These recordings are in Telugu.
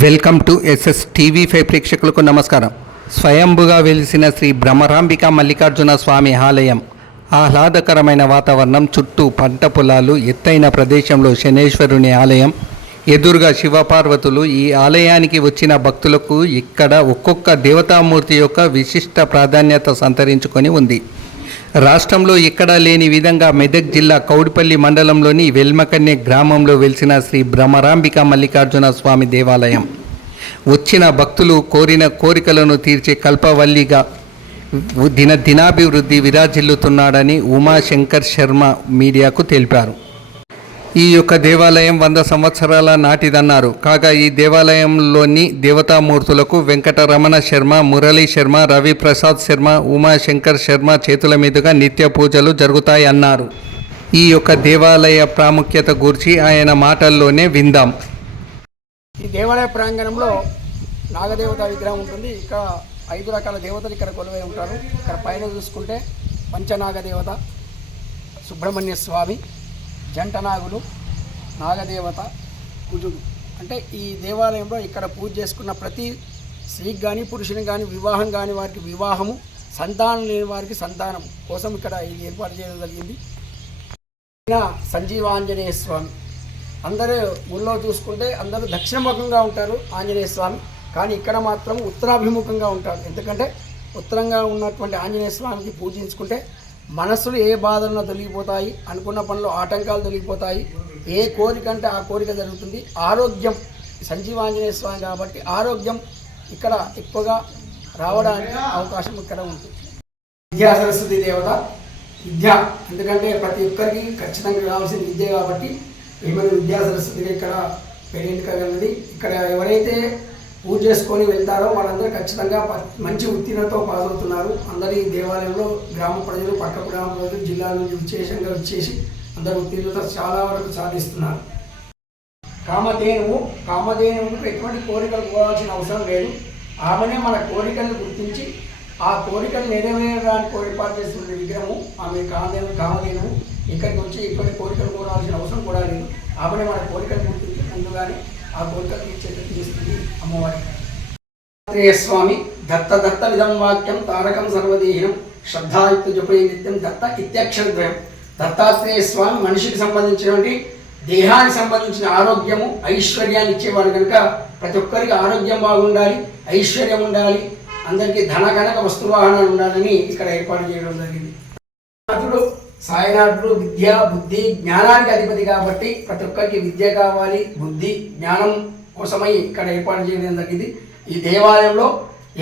Welcome to SS TV five ప్రేక్షకులకు నమస్కారం. స్వయంభుగా వెలిసిన శ్రీ భ్రమరాంబిక మల్లికార్జున స్వామి ఆలయం ఆహ్లాదకరమైన వాతావరణం చుట్టూ పంట పొలాలు ఎత్తైన ప్రదేశంలో శనేశ్వరుని ఆలయం ఎదురుగా శివపార్వతులు. ఈ ఆలయానికి వచ్చిన భక్తులకు ఇక్కడ ఒక్కొక్క దేవతామూర్తి యొక్క విశిష్ట ప్రాధాన్యత సంతరించుకొని ఉంది. రాష్ట్రంలో ఎక్కడా లేని విధంగా మెదక్ జిల్లా కౌడిపల్లి మండలంలోని వెల్మకన్నె గ్రామంలో వెలిసిన శ్రీ భ్రమరాంబిక మల్లికార్జున స్వామి దేవాలయం. వచ్చిన భక్తులు కోరిన కోరికలను తీర్చే కల్పవల్లిగా దిన దినాభివృద్ధి విరాజిల్లుతున్నాడని ఉమాశంకర్ శర్మ మీడియాకు తెలిపారు. ఈ యొక్క దేవాలయం వంద సంవత్సరాల నాటిదన్నారు. కాగా ఈ దేవాలయంలోని దేవతామూర్తులకు వెంకటరమణ శర్మ మురళీ శర్మ రవి ప్రసాద్ శర్మ ఉమాశంకర్ శర్మ చేతుల మీదుగా నిత్య పూజలు జరుగుతాయన్నారు ఈ యొక్క దేవాలయ ప్రాముఖ్యత గురించి ఆయన మాటల్లోనే విందాం. ఈ దేవాలయ ప్రాంగణంలో నాగదేవత విగ్రహం ఉంటుంది. ఇక్కడ ఐదు రకాల దేవతలు ఇక్కడ కొలువై ఉంటారు. ఇక్కడ పైన చూసుకుంటే పంచనాగదేవత సుబ్రహ్మణ్య స్వామి జంట నాగులు నాగదేవత కుజుడు. అంటే ఈ దేవాలయంలో ఇక్కడ పూజ చేసుకున్న ప్రతి స్త్రీకి కానీ పురుషుని కానీ వివాహం కాని వారికి వివాహము సంతానం లేని వారికి సంతానం కోసం ఇక్కడ ఇది ఏర్పాటు చేయడం జరిగింది. సంజీవాంజనేయ స్వామి. అందరూ ఊళ్ళో చూసుకుంటే అందరూ దక్షిణముఖంగా ఉంటారు ఆంజనేయ స్వామి. కానీ ఇక్కడ మాత్రం ఉత్తరాభిముఖంగా ఉంటారు. ఎందుకంటే ఉత్తరంగా ఉన్నటువంటి ఆంజనేయ స్వామికి పూజించుకుంటే మనస్సులు ఏ బాధలను తొలగిపోతాయి అనుకున్న పనులు ఆటంకాలు తొలగిపోతాయి. ఏ కోరిక అంటే ఆ కోరిక జరుగుతుంది. ఆరోగ్యం సంజీవాంజనేయ స్వామి కాబట్టి ఆరోగ్యం ఇక్కడ ఎక్కువగా రావడానికి అవకాశం ఇక్కడ ఉంటుంది విద్యా సరస్వతి దేవత విద్య ఎందుకంటే ప్రతి ఒక్కరికి ఖచ్చితంగా కావాల్సిన విద్య కాబట్టి ఈమెను విద్యా సరస్వతిగా ఇక్కడ పేరెంట్ కలిగినది ఇక్కడ ఎవరైతే పూజ చేసుకొని వెళ్తారో వాళ్ళందరూ ఖచ్చితంగా మంచి ఉత్తీర్ణతో పాస్ అవుతున్నారు అందరూ ఈ దేవాలయంలో గ్రామ ప్రజలు పక్క గ్రామ ప్రజలు జిల్లాల నుంచి విశేషంగా వచ్చేసి అందరూ ఉత్తీర్ణత చాలా వరకు సాధిస్తున్నారు. కామధేనువు కామధేనువుకు ఎటువంటి కోరికలు పోవాల్సిన అవసరం లేదు. ఆమెనే మన కోరికలను గుర్తించి ఆ కోరికలు నెరవేరడానికి ఏర్పాటు చేస్తున్న విగ్రహము ఆమె కామధేను కామధేనువు ఇక్కడికి వచ్చి ఇటువంటి కోరికలు కోరాల్సిన అవసరం కూడా లేదు. ఆమెనే మన కోరికలు గుర్తించినందుగానే ఆ కోరికలు ఇచ్చేటట్టు చేస్తుంది అమ్మవారి. స్వామి దత్త దత్త విధం వాక్యం తారకం సర్వదేహినం శ్రద్ధాయుక్త జపే నిత్యం దత్త ఇత్యక్షరద్వయం దత్తాత్రేయ స్వామి మనిషికి సంబంధించినటువంటి దేహానికి సంబంధించిన ఆరోగ్యము ఐశ్వర్యాన్ని ఇచ్చేవాడు కనుక ప్రతి ఒక్కరికి ఆరోగ్యం బాగుండాలి ఐశ్వర్యం ఉండాలి అందరికీ ధన కనుక వస్తువాహనాలు ఉండాలని ఇక్కడ ఏర్పాటు చేయడం జరిగింది. అతడు సాయినాథుడు విద్య బుద్ధి జ్ఞానానికి అధిపతి కాబట్టి ప్రతి ఒక్కరికి విద్య కావాలి బుద్ధి జ్ఞానం కోసమై ఇక్కడ ఏర్పాటు చేయడం జరిగింది. ఈ దేవాలయంలో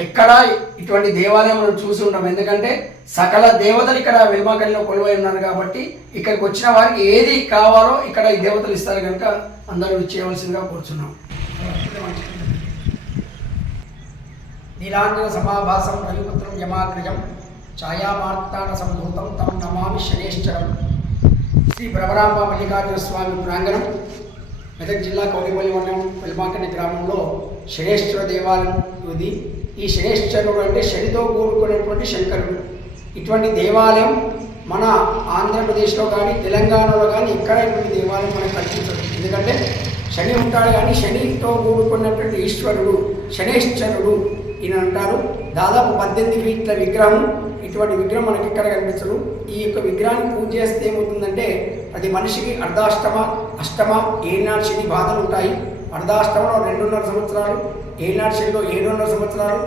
ఎక్కడా ఇటువంటి దేవాలయం మనం చూసి ఉంటాం ఎందుకంటే సకల దేవతలు ఇక్కడ వెల్మాకలిలో కొలువై ఉన్నారు కాబట్టి ఇక్కడికి వచ్చిన వారికి ఏది కావాలో ఇక్కడ ఈ దేవతలు ఇస్తారు కనుక అందరూ చేయవలసిందిగా కోరుచున్నాం. నీలాంజన సమాభాసం రవిపుత్రం యమాగ్రజం. ఛాయామార్తాన సంభూతం తం నమామి శనేశ్వరం. శ్రీ భ్రమరాంబ మల్లికార్జున స్వామి ప్రాంగణం మెదక్ జిల్లా కౌడిపల్లి మండలం వెల్మాకని గ్రామంలో శనేశ్వర దేవాలయం ఇది ఈ శనేశ్వరుడు అంటే శనితో కూడుకున్నటువంటి శంకరుడు. ఇటువంటి దేవాలయం మన ఆంధ్రప్రదేశ్లో కానీ తెలంగాణలో కానీ ఎక్కడ ఇటువంటి దేవాలయం మనకు కనిపించదు. ఎందుకంటే శని ఉంటాడు కానీ శనితో కూడుకున్నటువంటి ఈశ్వరుడు శనేశ్వరుడు. ఈయన అంటారు దాదాపు పద్దెనిమిది ఫీట్ల విగ్రహం ఇటువంటి విగ్రహం మనకి ఇక్కడ కనిపించదు ఈ యొక్క విగ్రహాన్ని పూజ చేస్తే ఏమవుతుందంటే ప్రతి మనిషికి అర్ధాష్టమ అష్టమ ఏనాడు శని బాధలు ఉంటాయి. అర్ధాష్టమలో రెండున్నర సంవత్సరాలు ఏనాడు శనిలో ఏడున్నర సంవత్సరాలు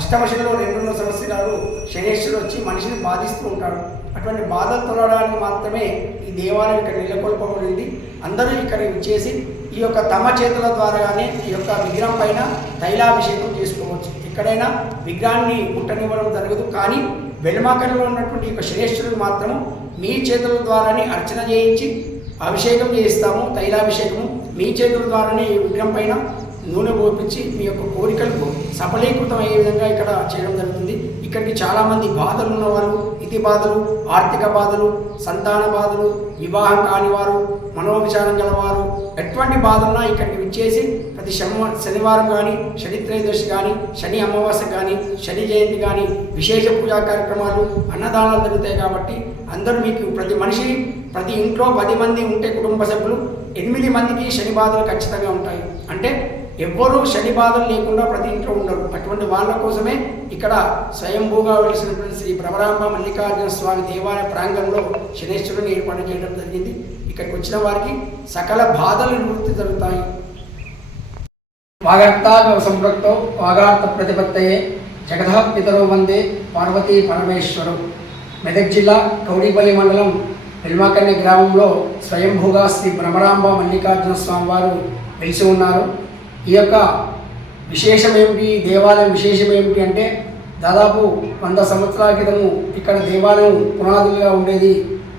అష్టమ శనిలో రెండున్నర సంవత్సరాలు శనేశ్వరుడు వచ్చి మనిషిని బాధిస్తూ ఉంటాడు. అటువంటి బాధలు తొలగడానికి మాత్రమే ఈ దేవాలయం ఇక్కడ నెలకొల్పబడింది. అందరూ ఇక్కడ చేసి ఈ యొక్క తమ చేతుల ద్వారానే ఈ యొక్క విగ్రహం పైన తైలాభిషేకం చేసుకుంటారు. ఎక్కడైనా విగ్రహాన్ని ముట్టనివ్వడం జరగదు. కానీ వెలుమాకల్లో ఉన్నటువంటి యొక్క శనేశ్వరుడు మాత్రం మీ చేతుల ద్వారానే అర్చన చేయించి అభిషేకం చేయిస్తాము. తైలాభిషేకము మీ చేతుల ద్వారానే ఈ విగ్రహం పైన నూనె పోపించి మీ యొక్క కోరికలకు సఫలీకృతం అయ్యే విధంగా ఇక్కడ చేయడం జరుగుతుంది. ఇక్కడికి చాలామంది బాధలు ఉన్నవారు ఇతి బాధలు ఆర్థిక బాధలు సంతాన బాధలు వివాహం కానివారు మనోవిచారం గలవారు ఎటువంటి బాధలున్నా ఇక్కడికి విచ్చేసి ప్రతి శమ శనివారం కానీ శని త్రయోదశి కానీ శని అమావాస్య కానీ శని జయంతి కానీ విశేష పూజా కార్యక్రమాలు అన్నదానాలు జరుగుతాయి కాబట్టి అందరూ మీకు ప్రతి మనిషి ప్రతి ఇంట్లో పది మంది ఉంటే కుటుంబ సభ్యులు ఎనిమిది మందికి శని బాధలు ఖచ్చితంగా ఉంటాయి. అంటే ఎవ్వరూ శని బాధలు లేకుండా ప్రతి ఇంట్లో ఉండరు. అటువంటి వాళ్ళ కోసమే ఇక్కడ స్వయంభూగా వెలిసినటువంటి శ్రీ భ్రమరాంబ మల్లికార్జున స్వామి దేవాలయ ప్రాంగణంలో శనేశ్వరుని ఏర్పాటు చేయడం జరిగింది. ఇక్కడికి వచ్చిన వారికి సకల బాధలు నివృత్తి జరుగుతాయి. వాగర్తాగ సంపృక్తో వాగార్థ ప్రతిపత్తయే జగధ పితరో వందే పార్వతీ పరమేశ్వరు. మెదక్ జిల్లా కౌడిపల్లి మండలం వెల్మాకన్య గ్రామంలో స్వయంభూగా శ్రీ భ్రమరాంబ మల్లికార్జున స్వామి వారు వెలిసి ఉన్నారు. ఈ యొక్క విశేషం ఏమిటి దేవాలయం విశేషం ఏమిటి అంటే దాదాపు వంద సంవత్సరాల క్రితము ఇక్కడ దేవాలయం పునాదులుగా ఉండేది.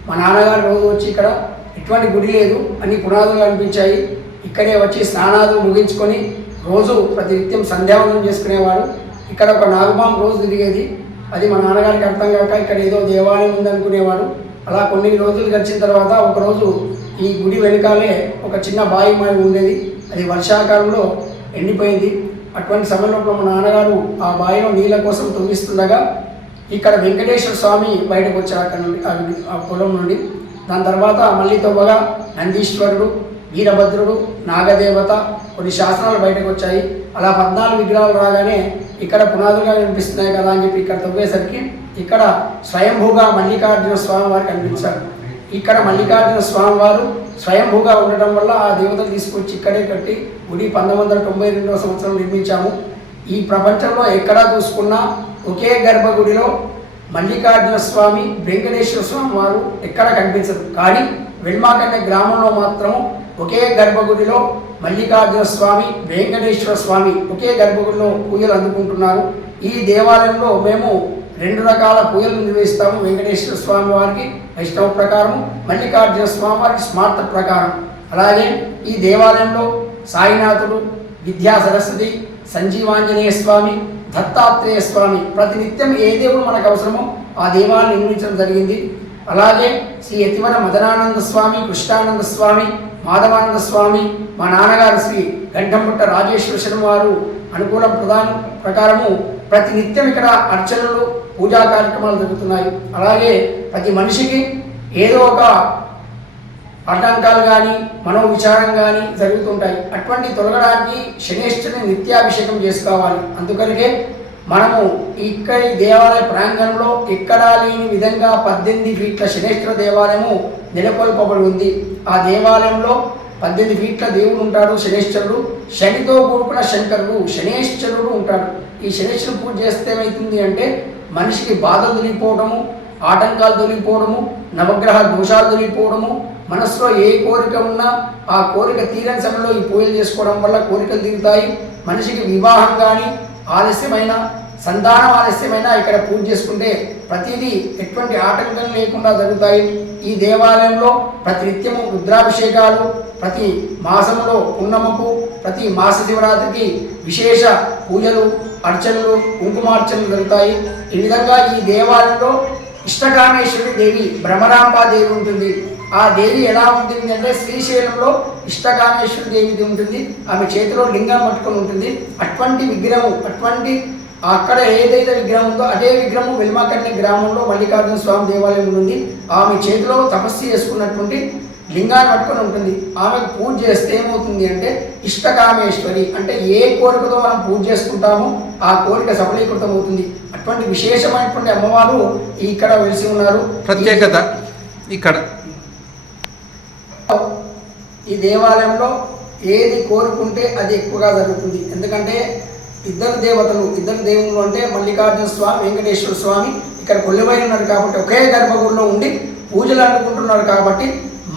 మా నాన్నగారు రోజు వచ్చి ఇక్కడ ఎటువంటి గుడి లేదు అని పునాదులు అనిపించాయి ఇక్కడే వచ్చి స్నానాలు ముగించుకొని రోజు ప్రతి నిత్యం సంధ్యావందనం చేసుకునేవాడు ఇక్కడ ఒక నాగపాము రోజు తిరిగేది. అది మా నాన్నగారికి అర్థం కాక ఇక్కడ ఏదో దేవాలయం ఉందనుకునేవాడు అలా కొన్ని రోజులు గడిచిన తర్వాత ఒకరోజు ఈ గుడి వెనకాలే ఒక చిన్న బావి మావి ఉండేది. అది వర్షాకాలంలో ఎండిపోయింది. అటువంటి సమయంలో మా నాన్నగారు ఆ బావిలో నీళ్ళ కోసం తొంగిస్తుండగా ఇక్కడ వెంకటేశ్వర స్వామి బయటకు వచ్చారు అక్కడ నుండి ఆ పొలం నుండి. దాని తర్వాత మళ్ళీ తవ్వగా నందీశ్వరుడు వీరభద్రుడు నాగదేవత కొన్ని శాస్త్రాలు బయటకు వచ్చాయి. అలా పద్నాలుగు విగ్రహాలు రాగానే ఇక్కడ పునాదులుగా కనిపిస్తున్నాయి కదా అని చెప్పి ఇక్కడ తవ్వేసరికి ఇక్కడ స్వయంభూగా మల్లికార్జున స్వామి వారు కనిపించారు. ఇక్కడ మల్లికార్జున స్వామి వారు స్వయంభూగా ఉండటం వల్ల ఆ దేవతను తీసుకొచ్చి ఇక్కడే కట్టి గుడి పంతొమ్మిది వందల తొంభై రెండవ సంవత్సరం నిర్మించాము. ఈ ప్రపంచంలో ఎక్కడా చూసుకున్నా ఒకే గర్భగుడిలో మల్లికార్జున స్వామి వెంకటేశ్వర స్వామి వారు ఎక్కడ కనిపించదు కానీ వెల్మాకన్య గ్రామంలో మాత్రం ఒకే గర్భగుడిలో మల్లికార్జున స్వామి వెంకటేశ్వర స్వామి ఒకే గర్భగుడిలో పూజలు అందుకుంటున్నారు. ఈ దేవాలయంలో మేము రెండు రకాల పూజలు నిర్వహిస్తాము. వెంకటేశ్వర స్వామి వారికి వైష్ణవ ప్రకారం మల్లికార్జున స్వామి వారికి స్మార్త ప్రకారం. అలాగే ఈ దేవాలయంలో సాయినాథుడు విద్యా సరస్వతి సంజీవాంజనేయ స్వామి దత్తాత్రేయ స్వామి ప్రతినిత్యం ఏ దేవుడు మనకు అవసరమో ఆ దేవాన్ని నిర్మించడం జరిగింది. అలాగే శ్రీ యతివర మదనానంద స్వామి కృష్ణానంద స్వామి మాధవానంద స్వామి మా నాన్నగారు శ్రీ గంటంపుట్ట రాజేశ్వర శర్మ వారు అనుకూల ప్రధాన ప్రకారము ప్రతి నిత్యం ఇక్కడ అర్చనలు పూజా కార్యక్రమాలు జరుగుతున్నాయి. అలాగే ప్రతి మనిషికి ఏదో ఒక ఆటంకాలు కానీ మనోవిచారం కానీ జరుగుతుంటాయి. అటువంటి తొలగడానికి శనేశ్వరుని నిత్యాభిషేకం చేసుకోవాలి. అందుకనికే మనము ఇక్కడి దేవాలయ ప్రాంగణంలో ఎక్కడా లేని విధంగా పద్దెనిమిది ఫీట్ల శనేశ్వర దేవాలయము నెలకొల్పబడి ఉంది. ఆ దేవాలయంలో పద్దెనిమిది ఫీట్ల దేవుడు ఉంటాడు శనేశ్వరుడు శనితో కూడుకున్న శంకరుడు శనేశ్వరుడు ఉంటాడు. ఈ శనేశ్వరుడు పూజ చేస్తే ఏమవుతుంది అంటే మనిషికి బాధ తొలిగిపోవడము ఆటంకాలు తొలగిపోవడము నవగ్రహ దోషాలు తొలగిపోవడము మనసులో ఏ కోరిక ఉన్నా ఆ కోరిక తీరని సమయంలో ఈ పూజలు చేసుకోవడం వల్ల కోరికలు తీరుతాయి. మనిషికి వివాహం కానీ ఆలస్యమైన సంతానం ఆలస్యమైన ఇక్కడ పూజ చేసుకుంటే ప్రతిదీ ఎటువంటి ఆటంకం లేకుండా జరుగుతాయి. ఈ దేవాలయంలో ప్రతి నిత్యము రుద్రాభిషేకాలు ప్రతి మాసములో పున్నమకు ప్రతి మాస శివరాత్రికి విశేష పూజలు అర్చనలు కుంకుమార్చనలు జరుగుతాయి. ఈ విధంగా ఈ దేవాలయంలో ఇష్టకామేశ్వరి దేవి భ్రమరాంబాదేవి ఉంటుంది. ఆ దేవి ఎలా ఉంటుంది అంటే శ్రీశైలంలో ఇష్టకామేశ్వరి దేవి ఉంటుంది. ఆమె చేతిలో లింగం పట్టుకొని ఉంటుంది. అటువంటి విగ్రహం అటువంటి అక్కడ ఏదైతే విగ్రహం ఉందో అదే విగ్రహం వెల్మాకన్య గ్రామంలో మల్లికార్జున స్వామి దేవాలయం ఉంది ఆమె చేతిలో తపస్సు చేసుకున్నటువంటి లింగాన్ని పట్టుకొని ఉంటుంది. ఆమెకు పూజ చేస్తే ఏమవుతుంది అంటే ఇష్టకామేశ్వరి అంటే ఏ కోరికతో మనం పూజ చేసుకుంటామో ఆ కోరిక సఫలీకృతం అవుతుంది. అటువంటి విశేషమైనటువంటి అమ్మవారు ఇక్కడ వెలిసి ఉన్నారు. ప్రత్యేకత ఇక్కడ. ఈ దేవాలయంలో ఏది కోరుకుంటే అది ఎక్కువగా జరుగుతుంది. ఎందుకంటే ఇద్దరు దేవతలు ఇద్దరు దేవుళ్ళు అంటే మల్లికార్జున స్వామి వెంకటేశ్వర స్వామి ఇక్కడ కొల్లివై ఉన్నారు కాబట్టి ఒకే గర్భగుడిలో ఉండి పూజలు అనుకుంటున్నారు కాబట్టి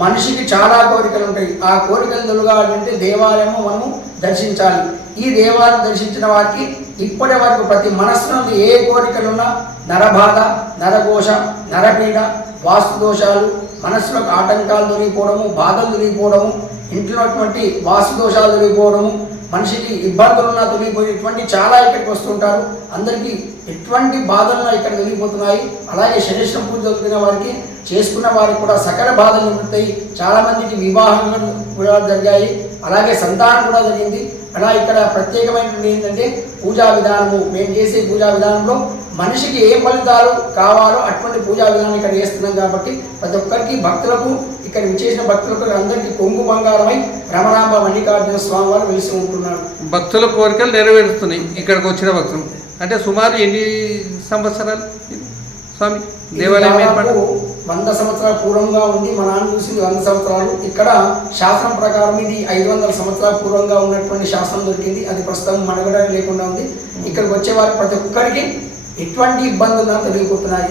మనిషికి చాలా కోరికలు ఉంటాయి. ఆ కోరికలు తొలగాలంటే దేవాలయము మనము దర్శించాలి. ఈ దేవాలయం దర్శించిన వారికి ఇప్పటి వరకు ప్రతి మనస్సులో ఏ కోరికలున్నా నరబాధ నరఘోష నరపీడ వాస్తు దోషాలు మనస్సులకు ఆటంకాలు దొరికిపోవడము బాధలు దొరికిపోవడము ఇంట్లో అటువంటి వాస్తు దోషాలు దొరికిపోవడము మనిషికి ఇబ్బందులున్నా తొలగిపోయేటువంటి చాలా ఇక్కడికి వస్తుంటారు. అందరికీ ఎటువంటి బాధలున్నా ఇక్కడ తొలగిపోతున్నాయి. అలాగే శనేశ్వరం పూజ జరుగుతున్న వారికి చేసుకున్న వారికి కూడా సకల బాధలు ఉంటాయి చాలా మందికి వివాహాలు కూడా జరిగాయి. అలాగే సంతానం కూడా జరిగింది. అలా ఇక్కడ ప్రత్యేకమైనటువంటి ఏంటంటే పూజా విధానము. మేము చేసే పూజా విధానంలో మనిషికి ఏ ఫలితాలు కావాలో అటువంటి పూజా విధానం ఇక్కడ చేస్తున్నాం కాబట్టి ప్రతి ఒక్కరికి భక్తులకు ఇక్కడ విచ్చేసిన భక్తులకు అందరికీ కొంగు బంగారమై రమరాంబ మల్లికార్జున స్వామి వారు వెలిసి ఉంటున్నారు. భక్తుల కోరికలు నెరవేరుస్తున్నాయి. ఇక్కడికి వచ్చిన భక్తులు. అంటే సుమారు ఎన్ని సంవత్సరాలు? స్వామి దేవాలయం వంద సంవత్సరాల పూర్వంగా ఉంది మా నాన్న చూసింది వంద సంవత్సరాలు. ఇక్కడ శాస్త్రం ప్రకారం ఇది ఐదు వందల సంవత్సరాల పూర్వంగా ఉన్నటువంటి శాస్త్రం దొరికింది. అది ప్రస్తుతం మనగడ లేకుండా ఉంది. ఇక్కడికి వచ్చే వారు ప్రతి ఒక్కరికి ఎటువంటి ఇబ్బందులు తెలియకపోతున్నాయి.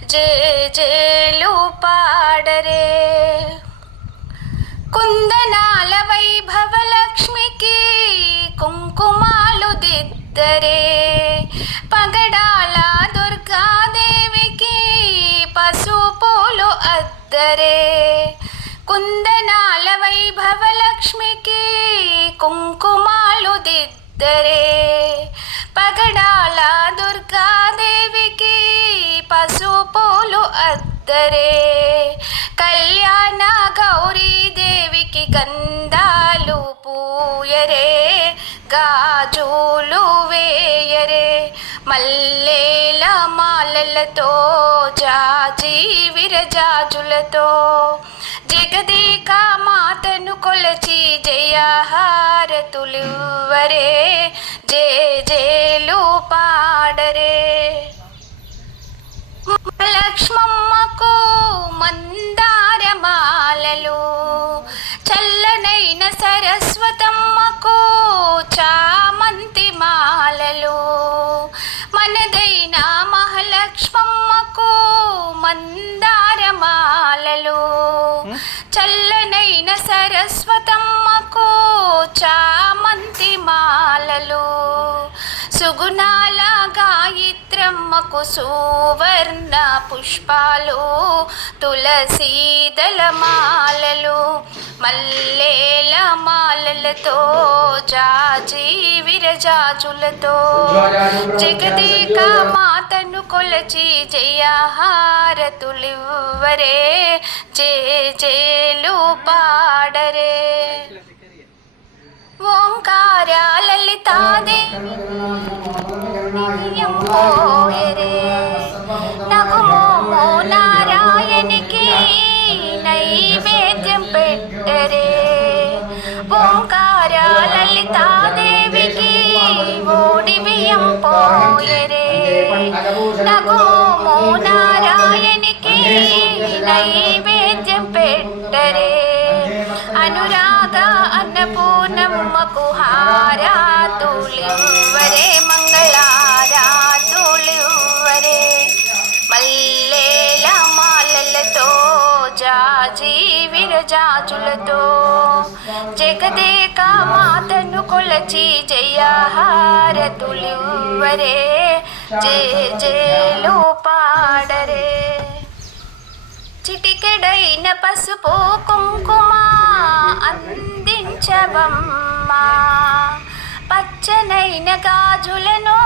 జే జేలు పాడరే. కుందనాల వైభవ లక్ష్మికి కుంకుమాలు దిద్దరే. పగడాల దుర్గాదేవికి పసుపులు అద్దరే. కుందనాల వైభవ లక్ష్మికి కుంకుమాలు దిద్దరే. అద్దరే కళ్యాణ గౌరీ దేవికి గంధాలు పూయరే గాజులు వేయరే మల్లేల మాలలతో జాజి విరజాజులతో జగదీక మాతను కొలచి జయహారతులివ్వరే జే జేలు పాడరే. లక్ష్మమ్మకు మందార మాలలు చల్లనైన సరస్వతమ్మకు చామంతి మాలలు. మనదైన మహాలక్ష్మమ్మకు మందార మాలలు చల్లనైన సరస్వతమ్మకు చామంతి మాలలు. సుగుణాల గాయత్రమ్మకు సువర్ణ పుష్పాలు తులసీదల మాలలు మల్లేల మాలలతో జాజి విరజాజులతో. జగదేక మాతను కొలచి జయహారతులివ్వరే జే జేలు పాడరే. ఓంకార లలితాదేవి పోయరే నగుమోమో నారాయణికి నైవేద్యం పెట్టరే ఓంకార లలితాదేవికి ఓడి బియ్యం పోయరే నగుమోమో నారాయణికి నైవేద్యం అన్నపూర్ణమ్మకు హారాతులివ్వరే మంగళారాతులివ్వరే మల్లేల మాలలతో జాజి విరజాజులతో జగదేక మాతను కొలచి జయహారతులివ్వరే జే జేలు పాడరే చిటికెడైన పసుపు కుంకుమ అందించవమ్మా పచ్చనైన గాజులను